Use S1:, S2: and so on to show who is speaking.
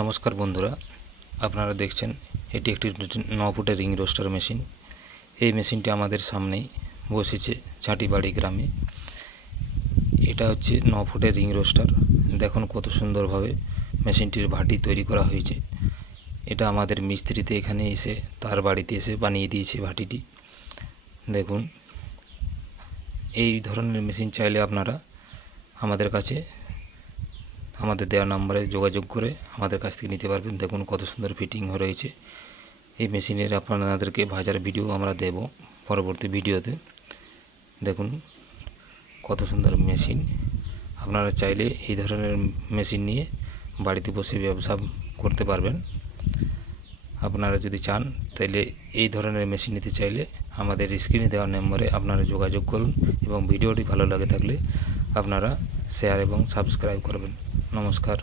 S1: নমস্কার বন্ধুরা, আপনারা দেখছেন এটি একটি ন ফুটের রিং রোস্টার মেশিন। এই মেশিনটি আমাদের সামনেই বসেছে চাঁটিবাড়ি গ্রামে। এটা হচ্ছে ন ফুটের রিং রোস্টার। দেখুন কত সুন্দরভাবে মেশিনটির ভাটি তৈরি করা হয়েছে। এটা আমাদের মিস্ত্রিতে এখানে এসে, তার বাড়িতে এসে বানিয়ে দিয়েছে ভাটিটি। দেখুন, এই ধরনের মেশিন চাইলে আপনারা আমাদের কাছে আমাদের দেওয়া নাম্বারে যোগাযোগ করে আমাদের কাছ থেকে নিতে পারবেন। দেখুন কত সুন্দর ফিটিং রয়েছে। এই মেশিনের আপনাদেরকে ভাজার ভিডিও আমরা দেব পরবর্তী ভিডিওতে। দেখুন কত সুন্দর মেশিন। আপনারা চাইলে এই ধরনের মেশিন নিয়ে বাড়িতে বসে ব্যবসা করতে পারবেন। আপনারা যদি চান তাহলে এই ধরনের মেশিন নিতে চাইলে আমাদের স্ক্রিনে দেওয়া নম্বরে আপনারা যোগাযোগ করুন এবং ভিডিওটি ভালো লাগে থাকলে আপনারা শেয়ার এবং সাবস্ক্রাইব করবেন। নমস্কার।